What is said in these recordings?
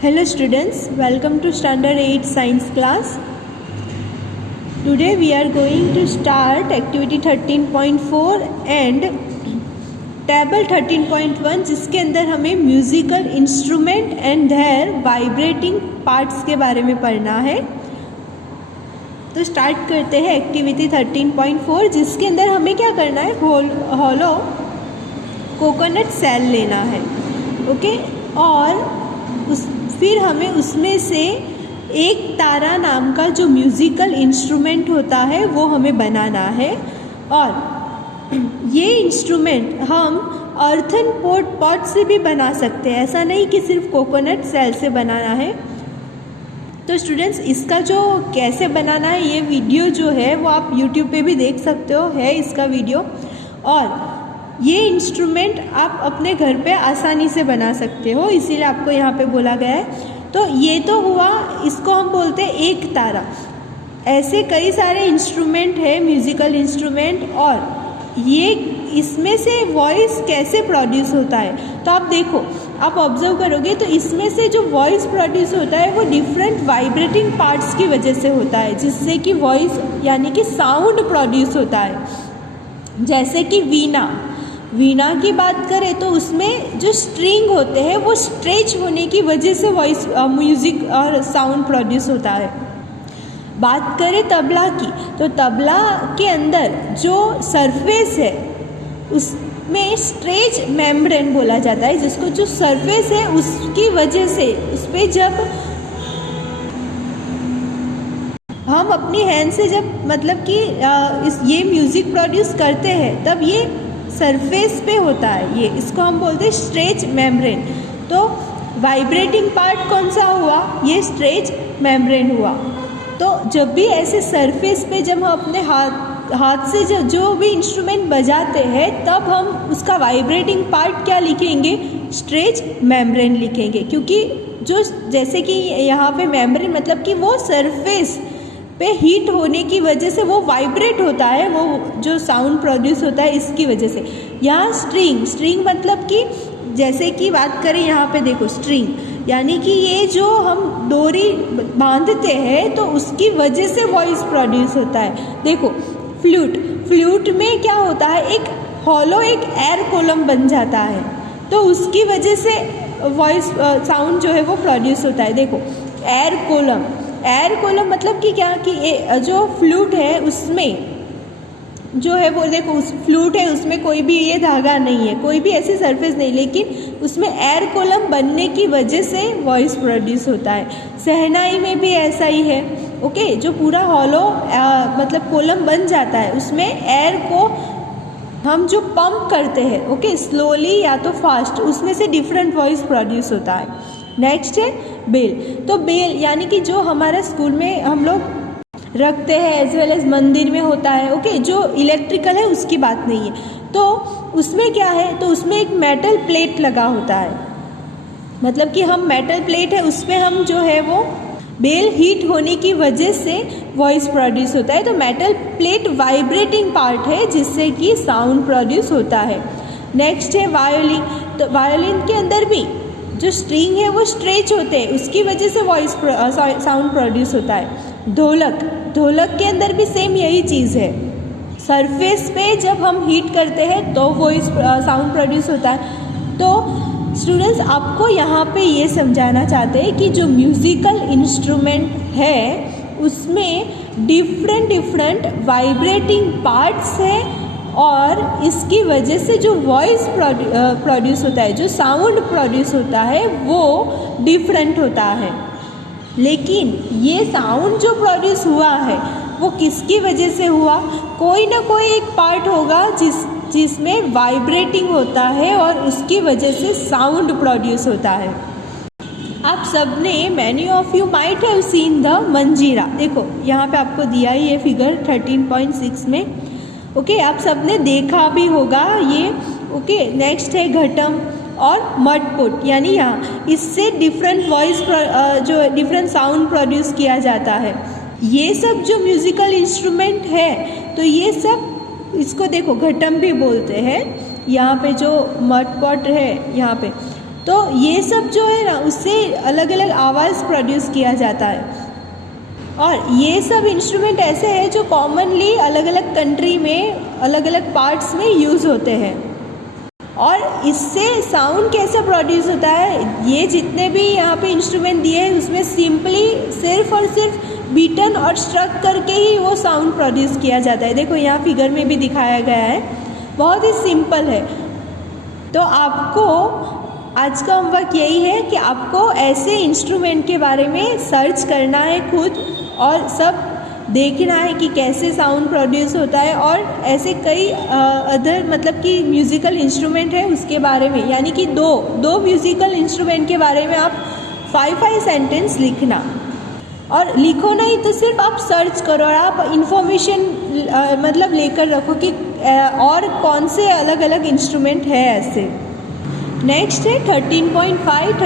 Hello students, welcome to Standard 8 Science class. Today we are going to start activity 13.4 and table 13.1 जिसके अंदर हमें musical instrument and their vibrating parts के बारे में पढ़ना है। तो स्टार्ट करते हैं एक्टिविटी 13.4 जिसके अंदर हमें क्या करना है, हॉलो कोकोनट सेल लेना है। ओके, और फिर हमें उसमें से एक तारा नाम का जो म्यूज़िकल इंस्ट्रूमेंट होता है वो हमें बनाना है। और ये इंस्ट्रूमेंट हम अर्थन पॉट से भी बना सकते हैं, ऐसा नहीं कि सिर्फ कोकोनट सेल से बनाना है। तो स्टूडेंट्स, इसका जो कैसे बनाना है ये वीडियो जो है वो आप यूट्यूब पे भी देख सकते हो, है इसका वीडियो। और ये इंस्ट्रूमेंट आप अपने घर पे आसानी से बना सकते हो, इसीलिए आपको यहाँ पे बोला गया है। तो ये तो हुआ, इसको हम बोलते हैं एक तारा। ऐसे कई सारे इंस्ट्रूमेंट है, म्यूज़िकल इंस्ट्रूमेंट, और ये इसमें से वॉइस कैसे प्रोड्यूस होता है। तो आप देखो, आप ऑब्जर्व करोगे तो इसमें से जो वॉइस प्रोड्यूस होता है वो डिफरेंट वाइब्रेटिंग पार्ट्स की वजह से होता है, जिससे कि वॉइस यानी कि साउंड प्रोड्यूस होता है। जैसे कि वीणा की बात करें तो उसमें जो स्ट्रिंग होते हैं वो स्ट्रेच होने की वजह से वॉइस म्यूज़िक और साउंड प्रोड्यूस होता है। बात करें तबला की, तो तबला के अंदर जो सरफेस है उसमें स्ट्रेच मेम्ब्रेन बोला जाता है, जिसको जो सरफेस है उसकी वजह से उस पर जब हम अपनी हैंड से जब मतलब कि ये म्यूज़िक प्रोड्यूस करते हैं तब ये सरफेस पे होता है, ये इसको हम बोलते हैं स्ट्रेच मेम्ब्रेन। तो वाइब्रेटिंग पार्ट कौन सा हुआ, ये स्ट्रेच मेम्ब्रेन हुआ। तो जब भी ऐसे सरफेस पे जब हम अपने हाथ से जो भी इंस्ट्रूमेंट बजाते हैं तब हम उसका वाइब्रेटिंग पार्ट क्या लिखेंगे, स्ट्रेच मेम्ब्रेन लिखेंगे। क्योंकि जो जैसे कि यहाँ पे मेम्ब्रेन मतलब कि वो सरफेस पे हीट होने की वजह से वो वाइब्रेट होता है, वो जो साउंड प्रोड्यूस होता है इसकी वजह से। यहाँ स्ट्रिंग मतलब कि जैसे कि बात करें यहाँ पे देखो, स्ट्रिंग यानी कि ये जो हम डोरी बांधते हैं तो उसकी वजह से वॉइस प्रोड्यूस होता है। देखो फ्लूट में क्या होता है, एक हॉलो एक एयर कॉलम बन जाता है, तो उसकी वजह से वॉइस साउंड जो है वो प्रोड्यूस होता है। देखो एयर कॉलम मतलब कि क्या कि जो फ्लूट है उसमें जो है वो देखो, उस फ्लूट है उसमें कोई भी ये धागा नहीं है, कोई भी ऐसी सरफेस नहीं, लेकिन उसमें एयर कॉलम बनने की वजह से वॉइस प्रोड्यूस होता है। शहनाई में भी ऐसा ही है। ओके, जो पूरा हॉलो मतलब कॉलम बन जाता है उसमें एयर को हम जो पंप करते हैं, ओके, स्लोली या तो फास्ट, उसमें से डिफरेंट वॉइस प्रोड्यूस होता है। नेक्स्ट है बेल। तो बेल यानी कि जो हमारा स्कूल में हम लोग रखते हैं एज वेल एज मंदिर में होता है। ओके, जो इलेक्ट्रिकल है उसकी बात नहीं है। तो उसमें क्या है, तो उसमें एक मेटल प्लेट लगा होता है, मतलब कि हम मेटल प्लेट है उसमें हम जो है वो बेल हीट होने की वजह से वॉइस प्रोड्यूस होता है। तो मेटल प्लेट वाइब्रेटिंग पार्ट है जिससे कि साउंड प्रोड्यूस होता है। नेक्स्ट है वायोलिन। तो वायोलिन के अंदर भी जो स्ट्रिंग है वो स्ट्रेच होते हैं, उसकी वजह से वॉइस साउंड प्रोड्यूस होता है। ढोलक के अंदर भी सेम यही चीज़ है, सरफेस पे जब हम हीट करते हैं तो वॉइस साउंड प्रोड्यूस होता है। तो स्टूडेंट्स, आपको यहाँ पे ये समझाना चाहते हैं कि जो म्यूज़िकल इंस्ट्रूमेंट है उसमें डिफरेंट वाइब्रेटिंग पार्ट्स हैं, और इसकी वजह से जो वॉइस प्रोड्यूस होता है, जो साउंड प्रोड्यूस होता है वो डिफरेंट होता है। लेकिन ये साउंड जो प्रोड्यूस हुआ है वो किसकी वजह से हुआ, कोई ना कोई एक पार्ट होगा जिसमें वाइब्रेटिंग होता है और उसकी वजह से साउंड प्रोड्यूस होता है। आप सब ने many of you might have seen the मंजीरा। देखो यहाँ पे आपको दिया ही है फिगर 13.6 में। ओके, आप सब ने देखा भी होगा ये। ओके, नेक्स्ट है घटम और मटपुट, यानी यहाँ इससे डिफरेंट वॉइस जो डिफरेंट साउंड प्रोड्यूस किया जाता है। ये सब जो म्यूज़िकल इंस्ट्रूमेंट है तो ये सब, इसको देखो घटम भी बोलते हैं। यहाँ पे जो मटपॉट है यहाँ पे, तो ये सब जो है ना उससे अलग अलग आवाज़ प्रोड्यूस किया जाता है। और ये सब इंस्ट्रूमेंट ऐसे हैं जो कॉमनली अलग अलग कंट्री में अलग अलग पार्ट्स में यूज़ होते हैं। और इससे साउंड कैसे प्रोड्यूस होता है, ये जितने भी यहाँ पे इंस्ट्रूमेंट दिए हैं उसमें सिंपली सिर्फ और सिर्फ बीटन और स्ट्रक करके ही वो साउंड प्रोड्यूस किया जाता है। देखो यहाँ फिगर में भी दिखाया गया है, बहुत ही सिंपल है। तो आपको आज का होमवर्क यही है कि आपको ऐसे इंस्ट्रूमेंट के बारे में सर्च करना है खुद, और सब देखना है कि कैसे साउंड प्रोड्यूस होता है। और ऐसे कई अदर मतलब कि म्यूज़िकल इंस्ट्रूमेंट है उसके बारे में, यानी कि दो म्यूज़िकल इंस्ट्रूमेंट के बारे में आप 5 सेंटेंस लिखना। और लिखो नहीं तो सिर्फ आप सर्च करो और आप इन्फॉर्मेशन मतलब लेकर रखो कि और कौन से अलग अलग इंस्ट्रूमेंट है ऐसे। नेक्स्ट है 13.5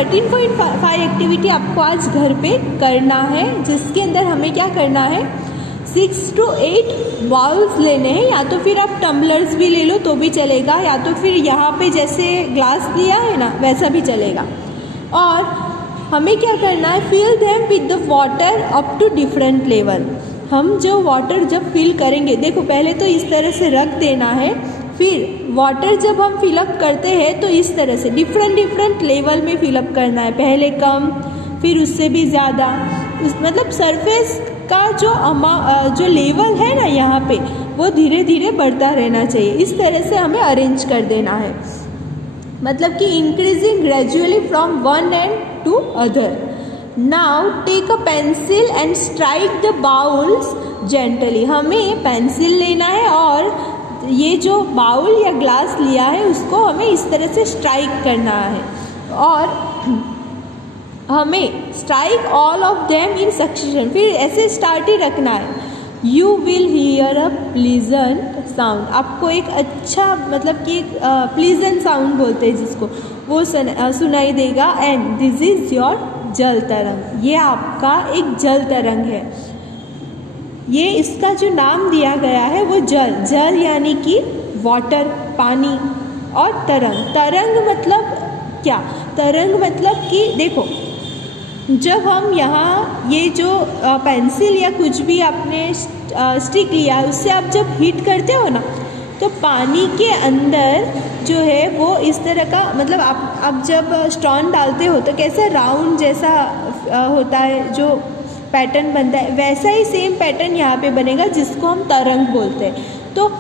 एक्टिविटी आपको आज घर पे करना है, जिसके अंदर हमें क्या करना है 6 to 8 बाउल्स लेने हैं, या तो फिर आप टम्बलर्स भी ले लो तो भी चलेगा, या तो फिर यहाँ पे जैसे ग्लास लिया है ना वैसा भी चलेगा। और हमें क्या करना है, fill them with the water up to different level. हम जो वाटर जब फिल करेंगे, देखो पहले तो इस तरह से रख देना है, फिर वाटर जब हम फिलअप करते हैं तो इस तरह से डिफरेंट लेवल में फिलअप करना है, पहले कम फिर उससे भी ज़्यादा। मतलब सरफेस का जो लेवल है ना यहाँ पे वो धीरे धीरे बढ़ता रहना चाहिए, इस तरह से हमें अरेंज कर देना है। मतलब कि increasing gradually from one end to other. Now take a pencil and strike the bowls gently. हमें पेंसिल लेना है और ये जो बाउल या ग्लास लिया है उसको हमें इस तरह से स्ट्राइक करना है, और हमें strike all of them in succession, फिर ऐसे स्टार्ट ही रखना है। You will hear a pleasant sound. आपको एक अच्छा मतलब कि प्लीजेंट साउंड बोलते हैं जिसको, वो सुनाई देगा। एंड दिस इज़ योर जल तरंग। ये आपका एक जल तरंग है। ये इसका जो नाम दिया गया है वो जल यानी कि वाटर पानी, और तरंग मतलब क्या, तरंग मतलब कि देखो जब हम यहाँ ये जो पेंसिल या कुछ भी आपने स्टिक लिया है उससे आप जब हिट करते हो ना तो पानी के अंदर जो है वो इस तरह का मतलब आप जब स्टोन डालते हो तो कैसा राउंड जैसा होता है जो पैटर्न बनता है, वैसा ही सेम पैटर्न यहाँ पे बनेगा जिसको हम तरंग बोलते हैं। तो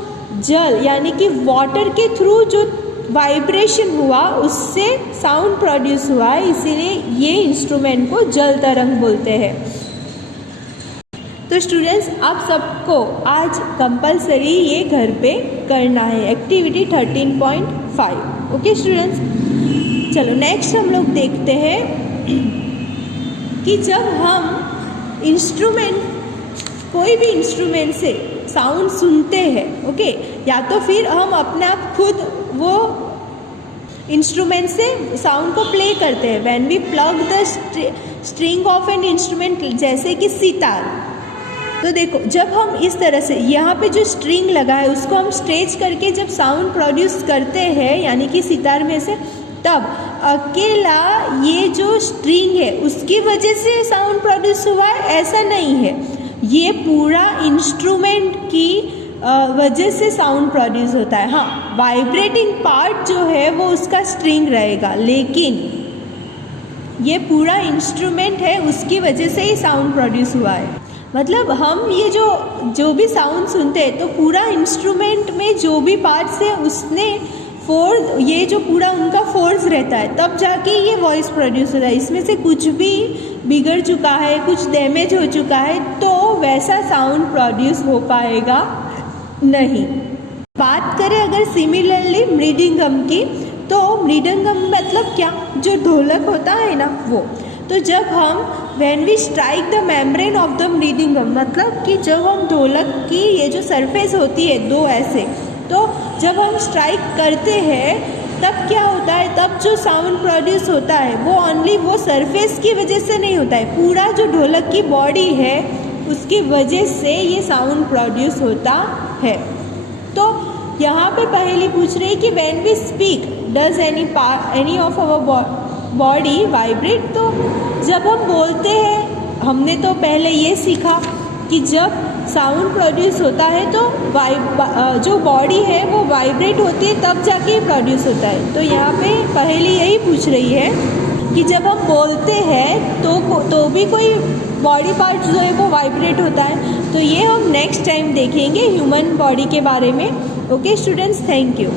जल यानी कि वाटर के थ्रू जो वाइब्रेशन हुआ उससे साउंड प्रोड्यूस हुआ है, इसीलिए ये इंस्ट्रूमेंट को जल तरंग बोलते हैं। तो स्टूडेंट्स आप सबको आज कंपलसरी ये घर पे करना है, एक्टिविटी 13.5। ओके स्टूडेंट्स, चलो नेक्स्ट हम लोग देखते हैं कि जब हम इंस्ट्रूमेंट कोई भी इंस्ट्रूमेंट से साउंड सुनते हैं, ओके, या तो फिर हम अपने आप खुद वो इंस्ट्रूमेंट से साउंड को प्ले करते हैं। When we plug the string of an instrument, जैसे कि सितार, तो देखो जब हम इस तरह से यहाँ पे जो स्ट्रिंग लगा है उसको हम स्ट्रेच करके जब साउंड प्रोड्यूस करते हैं यानी कि सितार में से, तब अकेला ये जो स्ट्रिंग है उसकी वजह से साउंड प्रोड्यूस हुआ है ऐसा नहीं है, ये पूरा इंस्ट्रूमेंट की वजह से साउंड प्रोड्यूस होता है। हाँ, वाइब्रेटिंग पार्ट जो है वो उसका स्ट्रिंग रहेगा, लेकिन ये पूरा इंस्ट्रूमेंट है उसकी वजह से ही साउंड प्रोड्यूस हुआ है। मतलब हम ये जो भी साउंड सुनते हैं तो पूरा इंस्ट्रूमेंट में जो भी पार्ट्स है उसने फोर्स, ये जो पूरा उनका फोर्स रहता है तब जाके ये वॉइस प्रोड्यूस होता है। इसमें से कुछ भी बिगड़ चुका है, कुछ डैमेज हो चुका है तो वैसा साउंड प्रोड्यूस हो पाएगा नहीं। बात करें अगर सिमिलरली मृदंगम की, तो मृदंगम मतलब क्या, जो ढोलक होता है ना वो, तो जब हम when we strike the membrane of the mridangam, मतलब कि जब हम ढोलक की ये जो सरफेस होती है दो ऐसे, तो जब हम स्ट्राइक करते हैं तब क्या होता है, तब जो साउंड प्रोड्यूस होता है वो ओनली वो सरफेस की वजह से नहीं होता है, पूरा जो ढोलक की बॉडी है उसकी वजह से ये साउंड प्रोड्यूस होता है। तो यहाँ पे पहले पूछ रही कि when we speak does any of our body vibrate. तो जब हम बोलते हैं, हमने तो पहले ये सीखा कि जब साउंड प्रोड्यूस होता है तो जो बॉडी है वो वाइब्रेट होती है, तब जाके प्रोड्यूस होता है। तो यहाँ पे पहेली यही पूछ रही है कि जब हम बोलते हैं तो भी कोई बॉडी पार्ट जो है वो वाइब्रेट होता है। तो ये हम नेक्स्ट टाइम देखेंगे ह्यूमन बॉडी के बारे में। Okay students, thank you.